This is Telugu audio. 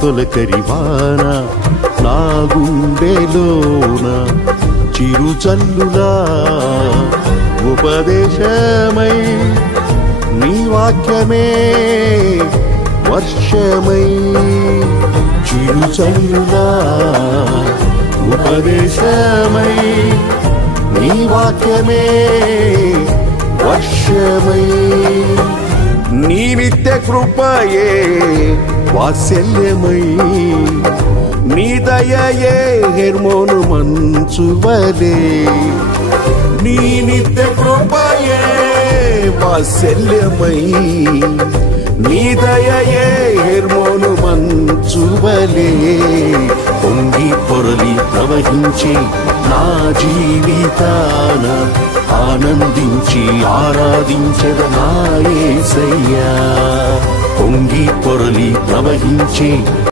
తొలకరివాన నా గుండెలోన చిరుచల్లులా ఉపదేశమై నీ వాక్యమే వర్షమై చిరుచల్లులా ఉపదేశమై నీ వాక్యమే వర్షమై నీ నిత్య కృపయే వాత్సల్యమై నీ దయయే హెర్మోను మంచువలే నీ నిత్య కృపయే వాత్సల్యమై నీ దయయే హెర్మోను మంచువలే పొంగి పొరలి ప్రవహించి నా జీవితాన ఆనందించి ఆరాధించద నా యేసయ్యా పొంగి పొరలి ప్రవహించి